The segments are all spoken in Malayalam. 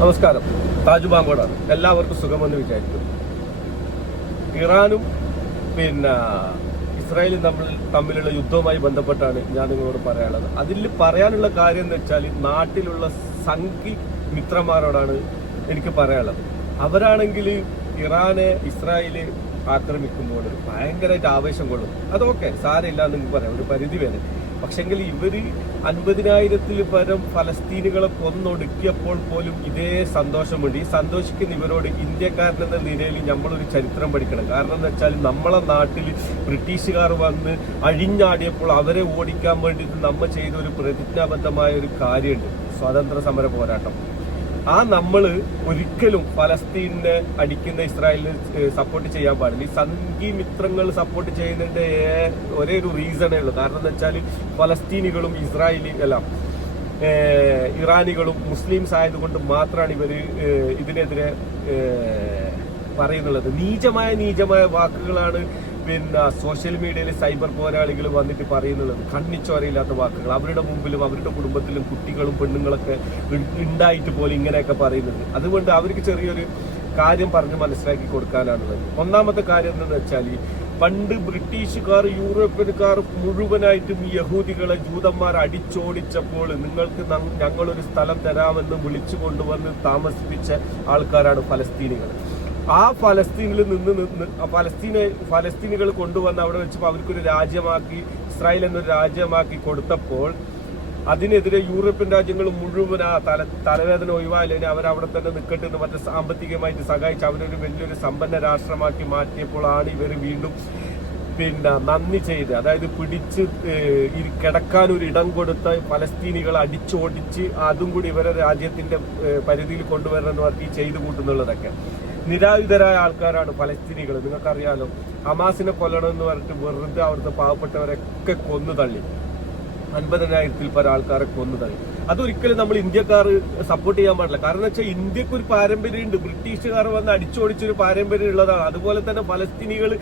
നമസ്കാരം. താജു ബാങ്കോടാണ്. എല്ലാവർക്കും സുഖമെന്ന് വിചാരിക്കും ഇറാനും പിന്നെ ഇസ്രായേലും തമ്മിൽ തമ്മിലുള്ള യുദ്ധവുമായി ബന്ധപ്പെട്ടാണ് ഞാൻ നിങ്ങളോട് പറയാനുള്ളത്. അതിൽ പറയാനുള്ള കാര്യം എന്ന് വെച്ചാൽ നാട്ടിലുള്ള സംഘി മിത്രന്മാരോടാണ് എനിക്ക് പറയാനുള്ളത്. അവരാണെങ്കിൽ ഇറാനെ ഇസ്രായേൽ ആക്രമിക്കുമ്പോൾ ഭയങ്കരമായിട്ട് ആവേശം കൊള്ളും. അതൊക്കെ സാരമില്ല എന്ന് പറയാം. ഒരു പരിധി വരെ. പക്ഷെങ്കിൽ ഇവർ അൻപതിനായിരത്തിൽ പരം ഫലസ്തീനുകളെ കൊന്നൊടുക്കിയപ്പോൾ പോലും ഇതേ സന്തോഷമുണ്ട്. ഈ സന്തോഷിക്കുന്ന ഇവരോട് ഇന്ത്യക്കാരനെന്ന നിലയിൽ നമ്മളൊരു ചരിത്രം പഠിക്കണം. കാരണം എന്ന് വെച്ചാൽ നമ്മളെ നാട്ടിൽ ബ്രിട്ടീഷുകാർ വന്ന് അഴിഞ്ഞാടിയപ്പോൾ അവരെ ഓടിക്കാൻ വേണ്ടിയിട്ട് നമ്മൾ ചെയ്ത ഒരു പ്രതിജ്ഞാബദ്ധമായ ഒരു കാര്യമുണ്ട്. സ്വാതന്ത്ര്യ സമര പോരാട്ടം. ആ നമ്മൾ ഒരിക്കലും ഫലസ്തീനെ അടിക്കുന്ന ഇസ്രായേലിന് സപ്പോർട്ട് ചെയ്യാൻ പാടില്ല. ഈ സംഘി മിത്രങ്ങൾ സപ്പോർട്ട് ചെയ്യുന്നതിന്റെ ഒരേ ഒരു റീസണേ ഉള്ളൂ. കാരണം എന്താ വെച്ചാൽ ഫലസ്തീനികളും ഇസ്രായേലി എല്ലാം ഇറാനികളും മുസ്ലിംസ് ആയതുകൊണ്ട് മാത്രമാണ് ഇവർ ഇതിനെതിരെ പറയുന്നുള്ളത്. നീചമായ നീചമായ വാക്കുകളാണ് പിന്നെ സോഷ്യൽ മീഡിയയിൽ സൈബർ പോരാളികൾ വന്നിട്ട് പറയുന്നുള്ളത് കണ്ണിച്ചോരയില്ലാത്ത വാക്കുകൾ. അവരുടെ മുമ്പിലും അവരുടെ കുടുംബത്തിലും കുട്ടികളും പെണ്ണുങ്ങളൊക്കെ ഉണ്ടായിട്ട് പോലും ഇങ്ങനെയൊക്കെ പറയുന്നത്. അതുകൊണ്ട് അവർക്ക് ചെറിയൊരു കാര്യം പറഞ്ഞ് മനസ്സിലാക്കി കൊടുക്കാനാണുള്ളത്. ഒന്നാമത്തെ കാര്യം എന്തെന്ന് വെച്ചാൽ പണ്ട് ബ്രിട്ടീഷുകാർ യൂറോപ്യൻകാർ മുഴുവനായിട്ടും യഹൂദികളെ ജൂതന്മാർ അടിച്ചോടിച്ചപ്പോൾ നിങ്ങൾക്ക് ഞങ്ങളൊരു സ്ഥലം തരാമെന്ന് വിളിച്ചു കൊണ്ടുവന്ന് താമസിപ്പിച്ച ആൾക്കാരാണ് ഫലസ്തീനികൾ. ആ ഫലസ്തീനിൽ നിന്ന് നിന്ന് ഫലസ്തീനെ ഫലസ്തീനുകൾ കൊണ്ടുവന്ന് അവിടെ വെച്ച് അവർക്കൊരു രാജ്യമാക്കി ഇസ്രായേൽ എന്നൊരു രാജ്യമാക്കി കൊടുത്തപ്പോൾ അതിനെതിരെ യൂറോപ്യൻ രാജ്യങ്ങൾ മുഴുവൻ ആ തല തലവേദന ഒഴിവായില്ലെങ്കിൽ അവർ അവിടെ തന്നെ നിൽക്കട്ടെ എന്ന് മറ്റേ സാമ്പത്തികമായിട്ട് സഹായിച്ച് അവരൊരു വലിയൊരു സമ്പന്ന രാഷ്ട്രമാക്കി മാറ്റിയപ്പോൾ മാറ്റിയപ്പോഴാണ് ഇവർ വീണ്ടും പിന്നെ നന്ദി ചെയ്ത് അതായത് പിടിച്ച് കിടക്കാൻ ഒരു ഇടം കൊടുത്ത ഫലസ്തീനികൾ അടിച്ചോടിച്ച് അതും കൂടി ഇവരെ രാജ്യത്തിന്റെ പരിധിയിൽ കൊണ്ടുവരണമെന്ന് പറഞ്ഞ് ചെയ്തു കൂട്ടുന്നുള്ളതൊക്കെ. നിരായുധരായ ആൾക്കാരാണ് ഫലസ്തീനികൾ നിങ്ങൾക്കറിയാലോ ഹമാസിനെ കൊല്ലണം എന്ന് പറഞ്ഞിട്ട് വെറുതെ അവിടുത്തെ പാവപ്പെട്ടവരൊക്കെ കൊന്നു തള്ളി. അൻപതിനായിരത്തിൽ പല ആൾക്കാരെ കൊന്നു തള്ളി. അതൊരിക്കലും നമ്മൾ ഇന്ത്യക്കാർ സപ്പോർട്ട് ചെയ്യാൻ പാടില്ല. കാരണം വെച്ചാൽ ഇന്ത്യയ്ക്ക് ഒരു പാരമ്പര്യമുണ്ട്. ബ്രിട്ടീഷുകാർ വന്ന് അടിച്ചോടിച്ചൊരു പാരമ്പര്യം ഉള്ളതാണ്. അതുപോലെ തന്നെ ഫലസ്തീനികൾ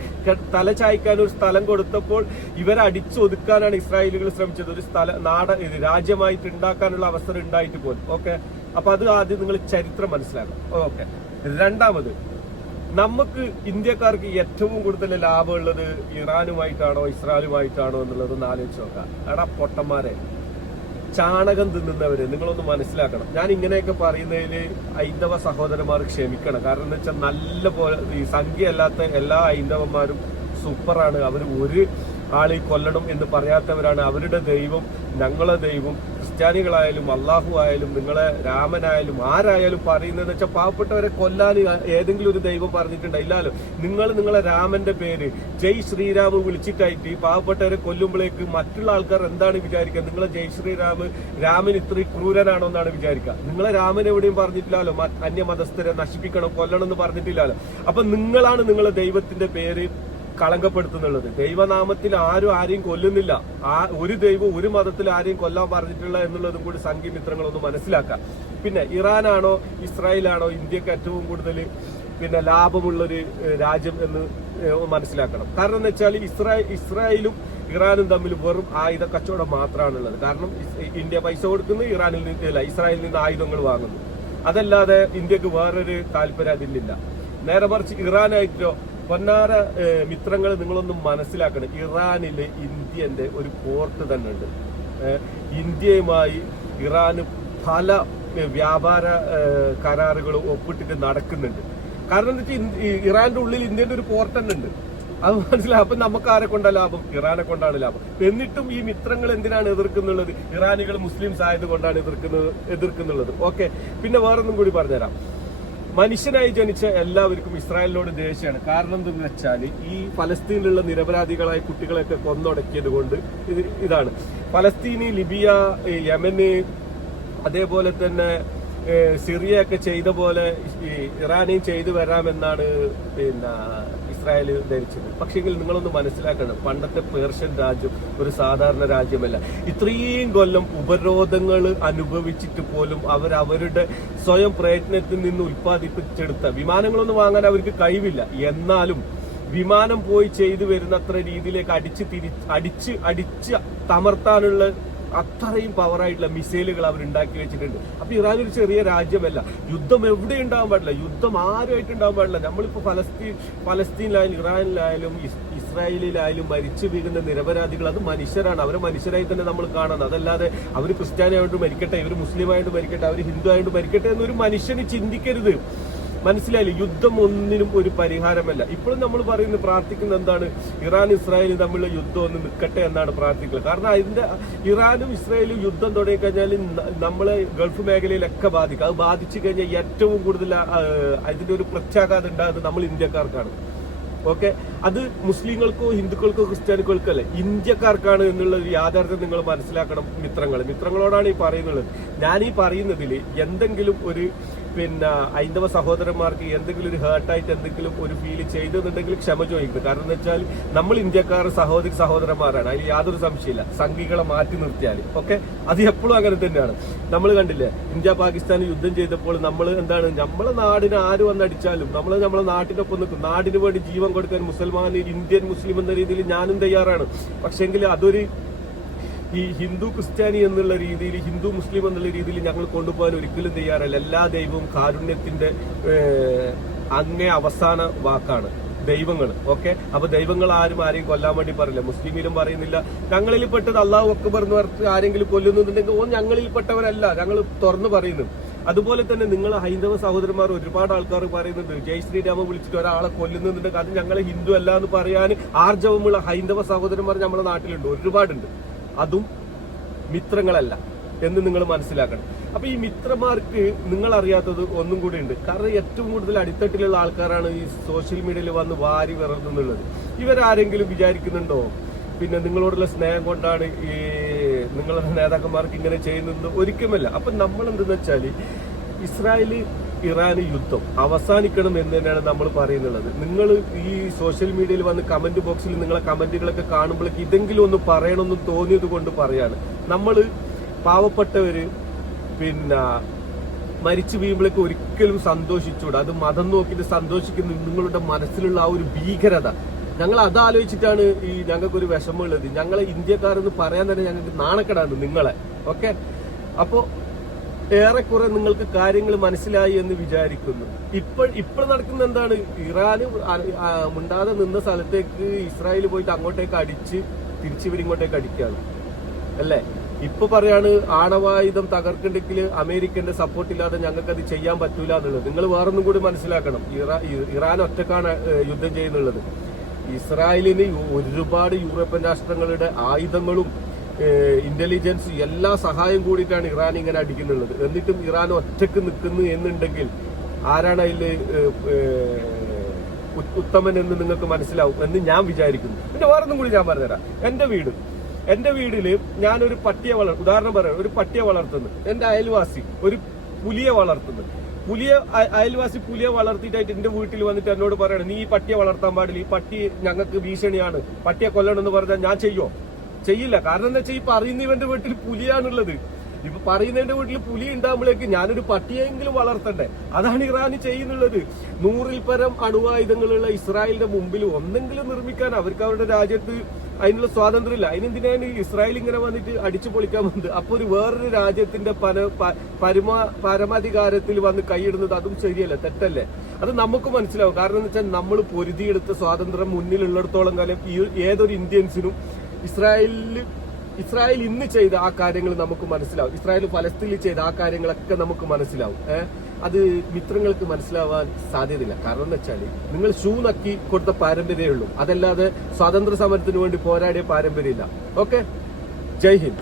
തല ചായ്ക്കാൻ ഒരു സ്ഥലം കൊടുത്തപ്പോൾ ഇവരെ അടിച്ചൊതുക്കാനാണ് ഇസ്രായേലുകൾ ശ്രമിച്ചത്. ഒരു സ്ഥല നാട രാജ്യമായിട്ട് ഉണ്ടാക്കാനുള്ള അവസരം ഉണ്ടായിട്ട് പോലും. ഓക്കെ? അപ്പൊ അത് ആദ്യം നിങ്ങൾ ചരിത്രം മനസ്സിലാക്കണം. ഓക്കെ. രണ്ടാമത് നമുക്ക് ഇന്ത്യക്കാർക്ക് ഏറ്റവും കൂടുതൽ ലാഭമുള്ളത് ഇറാനുമായിട്ടാണോ ഇസ്രായേലുമായിട്ടാണോ എന്നുള്ളത് ആലോചിച്ച് നോക്കാം. എടാ പൊട്ടന്മാരെ ചാണകം തിന്നുന്നവര് നിങ്ങളൊന്ന് മനസ്സിലാക്കണം. ഞാൻ ഇങ്ങനെയൊക്കെ പറയുന്നതിൽ ഹൈന്ദവ സഹോദരന്മാർ ക്ഷമിക്കണം. കാരണം എന്ന് വെച്ചാൽ നല്ല പോലെ ഈ സംഖ്യയല്ലാത്ത എല്ലാ ഹൈന്ദവന്മാരും സൂപ്പറാണ്. അവർ ഒരു ആളെ കൊല്ലണം എന്ന് പറയാത്തവരാണ്. അവരുടെ ദൈവം ഞങ്ങളെ ദൈവം. ക്രിസ്ത്യാനികളായാലും അള്ളാഹു ആയാലും നിങ്ങളെ രാമനായാലും ആരായാലും പറയുന്നതെന്ന് വെച്ചാൽ പാവപ്പെട്ടവരെ കൊല്ലാൻ ഏതെങ്കിലും ഒരു ദൈവം പറഞ്ഞിട്ടുണ്ട് ഇല്ലാലോ നിങ്ങൾ നിങ്ങളെ രാമന്റെ പേര് ജയ് ശ്രീരാമ് വിളിച്ചിട്ടായിട്ട് പാവപ്പെട്ടവരെ കൊല്ലുമ്പോഴേക്ക് മറ്റുള്ള ആൾക്കാർ എന്താണ് വിചാരിക്കുക? നിങ്ങളെ ജയ് ശ്രീരാമ് രാമൻ ഇത്ര ക്രൂരനാണോ എന്നാണ് വിചാരിക്കുക. നിങ്ങളെ രാമൻ എവിടെയും പറഞ്ഞിട്ടില്ലല്ലോ അന്യ അന്യമതസ്ഥരെ നശിപ്പിക്കണം കൊല്ലണം എന്ന് പറഞ്ഞിട്ടില്ലല്ലോ അപ്പൊ നിങ്ങളാണ് നിങ്ങളെ ദൈവത്തിന്റെ പേര് കളങ്കപ്പെടുത്തുന്നുള്ളത്. ദൈവനാമത്തിൽ ആരും ആരെയും കൊല്ലുന്നില്ല. ആ ഒരു ദൈവം ഒരു മതത്തിൽ ആരെയും കൊല്ലാൻ പറഞ്ഞിട്ടില്ല എന്നുള്ളതും കൂടി സംഘമിത്രങ്ങളൊന്ന് മനസ്സിലാക്കാം. പിന്നെ ഇറാനാണോ ഇസ്രായേലാണോ ഇന്ത്യയ്ക്ക് ഏറ്റവും കൂടുതൽ പിന്നെ ലാഭമുള്ളൊരു രാജ്യം എന്ന് മനസ്സിലാക്കണം. കാരണം എന്ന് വെച്ചാൽ ഇസ്രായേൽ ഇസ്രായേലും ഇറാനും തമ്മിൽ വെറും ആയുധ കച്ചവടം മാത്രമാണുള്ളത്. കാരണം ഇന്ത്യ പൈസ കൊടുക്കുന്നു ഇറാനിൽ നിന്ന് അല്ല ഇസ്രായേലിൽ നിന്ന് ആയുധങ്ങൾ വാങ്ങുന്നു. അതല്ലാതെ ഇന്ത്യയ്ക്ക് വേറൊരു താല്പര്യം അതിലില്ല. നേരെ മറിച്ച് ഇറാനായിട്ടോ പൊന്നാര മിത്രങ്ങൾ നിങ്ങളൊന്ന് മനസ്സിലാക്കണം. ഇറാനിലെ ഇന്ത്യന്റെ ഒരു പോർട്ട് തന്നെ ഉണ്ട് ഇന്ത്യയുമായി ഇറാന് പല വ്യാപാര കരാറുകൾ ഒപ്പിട്ടിട്ട് നടക്കുന്നുണ്ട്. കാരണം എന്താ വെച്ചാൽ ഇറാന്റെ ഉള്ളിൽ ഇന്ത്യന്റെ ഒരു പോർട്ട് തന്നെ ഉണ്ട് അത് മനസ്സിലാവും അപ്പൊ നമുക്ക് ആരെ കൊണ്ടാ ലാഭം? ഇറാനെ കൊണ്ടാണ് ലാഭം. എന്നിട്ടും ഈ മിത്രങ്ങൾ എന്തിനാണ് എതിർക്കുന്നുള്ളത്? ഇറാനികൾ മുസ്ലിംസ് ആയതുകൊണ്ടാണ് എതിർക്കുന്നത് എതിർക്കുന്നുള്ളത്. ഓക്കെ. പിന്നെ വേറൊന്നും കൂടി പറഞ്ഞുതരാം. മനുഷ്യനായി ജനിച്ച എല്ലാവർക്കും ഇസ്രായേലിനോട് ദേഷ്യമാണ്. കാരണം എന്തെന്ന് വെച്ചാൽ ഈ ഫലസ്തീനിലുള്ള നിരപരാധികളായ കുട്ടികളെയൊക്കെ കൊന്നൊടക്കിയത് കൊണ്ട് ഇത് ഇതാണ്. ഫലസ്തീനി ലിബിയ യമന് അതേപോലെ തന്നെ സിറിയ ഒക്കെ ചെയ്ത പോലെ ഇറാനെയും ചെയ്തു വരാമെന്നാണ് പിന്നെ ഇസ്രായേൽ ധരിച്ചത്. പക്ഷെങ്കിൽ നിങ്ങളൊന്ന് മനസ്സിലാക്കണം പണ്ടത്തെ പേർഷ്യൻ രാജ്യം ഒരു സാധാരണ രാജ്യമല്ല. ഇത്രയും കൊല്ലം ഉപരോധങ്ങൾ അനുഭവിച്ചിട്ട് പോലും അവർ അവരുടെ സ്വയം പ്രയത്നത്തിൽ നിന്ന് ഉൽപ്പാദിപ്പിച്ചെടുത്ത വിമാനങ്ങളൊന്നും വാങ്ങാൻ അവർക്ക് കഴിവില്ല. എന്നാലും വിമാനം പോയി ചെയ്തു വരുന്ന അത്ര രീതിയിലേക്ക് അടിച്ച് തിരി അടിച്ച് അടിച്ച് തമർത്താനുള്ള അത്രയും പവറായിട്ടുള്ള മിസൈലുകൾ അവർ ഉണ്ടാക്കി വെച്ചിട്ടുണ്ട്. അപ്പൊ ഇറാൻ ഒരു ചെറിയ രാജ്യമല്ല. യുദ്ധം എവിടെ ഉണ്ടാവാൻ പാടില്ല? യുദ്ധം ആരുമായിട്ട് ഉണ്ടാവാൻ പാടില്ല? നമ്മളിപ്പോ ഫലസ്തീൻ ഫലസ്തീനിലായാലും ഇറാനിലായാലും ഇസ്രായേലിലായാലും മരിച്ചു വീഴുന്ന നിരപരാധികൾ അത് മനുഷ്യരാണ്. അവരെ മനുഷ്യരായി തന്നെ നമ്മൾ കാണണം. അതല്ലാതെ അവർ ക്രിസ്ത്യാനി ആയിട്ട് മരിക്കട്ടെ ഇവർ മുസ്ലിം ആയിട്ട് മരിക്കട്ടെ അവർ ഹിന്ദു ആയിട്ട് മരിക്കട്ടെ എന്നൊരു മനുഷ്യന് ചിന്തിക്കരുത്. മനസ്സിലായില്ലേ? യുദ്ധം ഒന്നിനും ഒരു പരിഹാരമല്ല. ഇപ്പോഴും നമ്മൾ പറയുന്നത് പ്രാർത്ഥിക്കുന്നത് എന്താണ്? ഇറാൻ ഇസ്രായേൽ തമ്മിലുള്ള യുദ്ധം ഒന്ന് നിൽക്കട്ടെ എന്നാണ് പ്രാർത്ഥിക്കുന്നത് കാരണം അതിന്റെ ഇറാനും ഇസ്രായേലും യുദ്ധം തുടങ്ങിക്കഴിഞ്ഞാൽ നമ്മളെ ഗൾഫ് മേഖലയിലൊക്കെ ബാധിക്കും. അത് ബാധിച്ചു കഴിഞ്ഞാൽ ഏറ്റവും കൂടുതൽ അതിന്റെ ഒരു പ്രത്യാഘാതം ഉണ്ടാകുന്നത് നമ്മൾ ഇന്ത്യക്കാർക്കാണ്. ഓക്കെ? അത് മുസ്ലിങ്ങൾക്കോ ഹിന്ദുക്കൾക്കോ ക്രിസ്ത്യാനികൾക്കോ അല്ല ഇന്ത്യക്കാർക്കാണ് എന്നുള്ള ഒരു യാഥാർത്ഥ്യം നിങ്ങൾ മനസ്സിലാക്കണം മിത്രങ്ങൾ മിത്രങ്ങളോടാണ് ഈ പറയുന്നത്. ഞാൻ ഈ പറയുന്നതിൽ എന്തെങ്കിലും ഒരു പിന്നെ ഹൈന്ദവ സഹോദരന്മാർക്ക് എന്തെങ്കിലും ഒരു ഹേർട്ടായിട്ട് എന്തെങ്കിലും ഒരു ഫീൽ ചെയ്തെന്നുണ്ടെങ്കിൽ ക്ഷമ ചോദിക്കുന്നു കാരണം എന്ന് വെച്ചാൽ നമ്മൾ ഇന്ത്യക്കാർ സഹോദരി സഹോദരന്മാരാണ്. അതിൽ യാതൊരു സംശയമില്ല സംഘികളെ മാറ്റി നിർത്തിയാൽ ഓക്കെ അത് എപ്പോഴും അങ്ങനെ തന്നെയാണ്. നമ്മൾ കണ്ടില്ലേ ഇന്ത്യ പാകിസ്ഥാൻ യുദ്ധം ചെയ്തപ്പോൾ നമ്മൾ എന്താണ് നമ്മളെ നാടിന് ആര് വന്നടിച്ചാലും നമ്മൾ നമ്മളെ നാട്ടിനൊപ്പം നിൽക്കും. നാടിന് വേണ്ടി ജീവൻ കൊടുക്കാൻ മുസൽമാൻ ഇന്ത്യൻ മുസ്ലിം എന്ന രീതിയിൽ ഞാനും തയ്യാറാണ്. പക്ഷെങ്കിൽ അതൊരു ഈ ഹിന്ദു ക്രിസ്ത്യാനി എന്നുള്ള രീതിയിൽ ഹിന്ദു മുസ്ലിം എന്നുള്ള രീതിയിൽ ഞങ്ങൾ കൊണ്ടുപോകാൻ ഒരിക്കലും തയ്യാറല്ല. എല്ലാ ദൈവവും കാരുണ്യത്തിന്റെ അങ്ങേ അവസാന വാക്കാണ്. ദൈവങ്ങൾ ഓക്കെ? അപ്പൊ ദൈവങ്ങൾ ആരും ആരെയും കൊല്ലാൻ വേണ്ടി പറയില്ല. മുസ്ലിമിലും പറയുന്നില്ല. ഞങ്ങളിൽ പെട്ടത് അള്ളാഹു അക്ബർ എന്ന് പറഞ്ഞ് ആരെങ്കിലും കൊല്ലുന്നുണ്ടെങ്കിൽ ഓ ഞങ്ങളിൽ പെട്ടവരല്ല. ഞങ്ങൾ തുറന്നു പറയുന്നു. അതുപോലെ തന്നെ നിങ്ങൾ ഹൈന്ദവ സഹോദരന്മാർ ഒരുപാട് ആൾക്കാർ പറയുന്നുണ്ട്. ജയ് ശ്രീരാമ വിളിച്ചിട്ട് ഒരാളെ കൊല്ലുന്നുണ്ടെങ്കിൽ അത് ഞങ്ങൾ ഹിന്ദു അല്ല എന്ന് പറയാൻ ആർജവമുള്ള ഹൈന്ദവ സഹോദരന്മാർ നമ്മുടെ നാട്ടിലുണ്ട്. ഒരുപാടുണ്ട്. അതും മിത്രങ്ങളല്ല എന്ന് നിങ്ങൾ മനസ്സിലാക്കണം. അപ്പൊ ഈ മിത്രമാർക്ക് നിങ്ങൾ അറിയാത്തത് ഒന്നും കൂടി ഉണ്ട്. കാരണം ഏറ്റവും കൂടുതൽ അടിത്തട്ടിലുള്ള ആൾക്കാരാണ് ഈ സോഷ്യൽ മീഡിയയിൽ വന്ന് വാരി വിറന്നുള്ളത് ഇവരാരെങ്കിലും വിചാരിക്കുന്നുണ്ടോ? പിന്നെ നിങ്ങളോടുള്ള സ്നേഹം കൊണ്ടാണ് ഈ നിങ്ങളുടെ നേതാക്കന്മാർക്ക് ഇങ്ങനെ ചെയ്യുന്നത് ഒരിക്കലുമല്ല. അപ്പൊ നമ്മൾ എന്തെന്ന് വെച്ചാൽ ഇസ്രായേൽ ഇറാന് യുദ്ധം അവസാനിക്കണം എന്ന് തന്നെയാണ് നമ്മൾ പറയുന്നുള്ളത്. നിങ്ങൾ ഈ സോഷ്യൽ മീഡിയയിൽ വന്ന് കമന്റ് ബോക്സിൽ നിങ്ങളെ കമന്റുകളൊക്കെ കാണുമ്പോഴേക്ക് ഇതെങ്കിലും ഒന്ന് പറയണമെന്ന് തോന്നിയത് കൊണ്ട് പറയാണ്. നമ്മൾ പാവപ്പെട്ടവര് പിന്നെ മരിച്ചു വീഴുമ്പോഴേക്ക് ഒരിക്കലും സന്തോഷിച്ചൂടാ. അത് മതം നോക്കിയിട്ട് സന്തോഷിക്കുന്ന നിങ്ങളുടെ മനസ്സിലുള്ള ആ ഒരു ഭീകരത. ഞങ്ങൾ അത് ആലോചിച്ചിട്ടാണ് ഈ ഞങ്ങൾക്ക് ഒരു വിഷമമുള്ളത്. ഞങ്ങളെ ഇന്ത്യക്കാരെന്ന് പറയാൻ തന്നെ ഞങ്ങൾക്ക് നാണക്കെടാണ് നിങ്ങളെ. ഓക്കെ? അപ്പോ ഏറെക്കുറെ നിങ്ങൾക്ക് കാര്യങ്ങൾ മനസ്സിലായി എന്ന് വിചാരിക്കുന്നു. ഇപ്പോൾ ഇപ്പോൾ നടക്കുന്ന എന്താണ്? ഇറാൻ മുണ്ടാതെ നിന്ന സ്ഥലത്തേക്ക് ഇസ്രായേൽ പോയിട്ട് അങ്ങോട്ടേക്ക് അടിച്ച് തിരിച്ചിവരിങ്ങോട്ടേക്ക് അടിക്കുകയാണ്. അല്ലേ? ഇപ്പൊ പറയാണ് ആണവായുധം തകർക്കണ്ടെങ്കിൽ അമേരിക്കന്റെ സപ്പോർട്ട് ഇല്ലാതെ ഞങ്ങൾക്ക് അത് ചെയ്യാൻ പറ്റൂല എന്നുള്ളത്. നിങ്ങൾ വേറൊന്നും കൂടി മനസ്സിലാക്കണം. ഇറാ- ഇറാൻ ഒറ്റക്കാണ് യുദ്ധം ചെയ്യുന്നുള്ളത്. ഇസ്രായേലിന് ഒരുപാട് യൂറോപ്യൻ രാഷ്ട്രങ്ങളുടെ ആയുധങ്ങളും ഇന്റലിജൻസ് എല്ലാ സഹായം കൂടിയിട്ടാണ് ഇറാൻ ഇങ്ങനെ അടിക്കുന്നുള്ളത്. എന്നിട്ടും ഇറാൻ ഒറ്റയ്ക്ക് നിൽക്കുന്നു എന്നുണ്ടെങ്കിൽ ആരാണ് അതിൽ ഉത്തമൻ എന്ന് നിങ്ങൾക്ക് മനസ്സിലാവും എന്ന് ഞാൻ വിചാരിക്കുന്നു. പിന്നെ വേറൊന്നും കൂടി ഞാൻ പറഞ്ഞുതരാം. എന്റെ വീട്. എന്റെ ഞാൻ ഞാനൊരു പട്ടിയെ വളർ ഉദാഹരണം പറയാം. ഒരു പട്ടിയെ വളർത്തുന്നു. എന്റെ അയൽവാസി ഒരു പുലിയെ വളർത്തുന്നു. പുലിയെ അയൽവാസി പുലിയെ വളർത്തിയിട്ടായിട്ട് എന്റെ വീട്ടിൽ വന്നിട്ട് എന്നോട് പറയണം നീ ഈ പട്ടിയെ വളർത്താൻ പാടില്ല. ഈ പട്ടി ഞങ്ങൾക്ക് ഭീഷണിയാണ്. പട്ടിയെ കൊല്ലണം എന്ന് പറഞ്ഞാൽ ഞാൻ ചെയ്യോ ചെയ്യില്ല. കാരണം എന്താ വെച്ചാൽ ഈ പറയുന്നവന്റെ വീട്ടിൽ പുലിയാണുള്ളത്. ഇപ്പൊ പറയുന്നതിന്റെ വീട്ടിൽ പുലി ഉണ്ടാകുമ്പോഴേക്ക് ഞാനൊരു പട്ടിയെങ്കിലും വളർത്തണ്ടേ? അതാണ് ഇറാന് ചെയ്യുന്നുള്ളത്. നൂറിൽ പരം അണുവായുധങ്ങളുള്ള ഇസ്രായേലിന്റെ മുമ്പിൽ ഒന്നെങ്കിലും നിർമ്മിക്കാൻ അവർക്ക് അവരുടെ രാജ്യത്ത് അതിനുള്ള സ്വാതന്ത്ര്യമില്ല. അതിനെന്തിനാണ് ഈ ഇസ്രായേൽ ഇങ്ങനെ വന്നിട്ട് അടിച്ചു പൊളിക്കാൻ വന്നത്? അപ്പൊ ഒരു വേറൊരു രാജ്യത്തിന്റെ പര പരമാധികാരത്തിൽ വന്ന് കൈയിടുന്നത് അതും ശരിയല്ല തെറ്റല്ലേ? അത് നമുക്ക് മനസ്സിലാവും. കാരണം എന്ന് വെച്ചാൽ നമ്മൾ പൊരുതിയെടുത്ത സ്വാതന്ത്ര്യം മുന്നിലുള്ളിടത്തോളം കാലം ഏതൊരു ഇന്ത്യൻസിനും ഇസ്രായേലിൽ ഇസ്രായേൽ ഇന്ന് ചെയ്ത ആ കാര്യങ്ങൾ നമുക്ക് മനസ്സിലാവും. ഇസ്രായേൽ ഫലസ്തീനിൽ ചെയ്ത ആ കാര്യങ്ങളൊക്കെ നമുക്ക് മനസ്സിലാവും. അത് മിത്രങ്ങൾക്ക് മനസ്സിലാവാൻ സാധ്യതയില്ല. കാരണം എന്ന് വെച്ചാൽ നിങ്ങൾ ഷൂ നക്കി കൊടുത്ത പാരമ്പര്യമേ ഉള്ളൂ. അതല്ലാതെ സ്വാതന്ത്ര്യ സമരത്തിന് വേണ്ടി പോരാടിയ പാരമ്പര്യമില്ല. ഓക്കെ? ജയ് ഹിന്ദ്.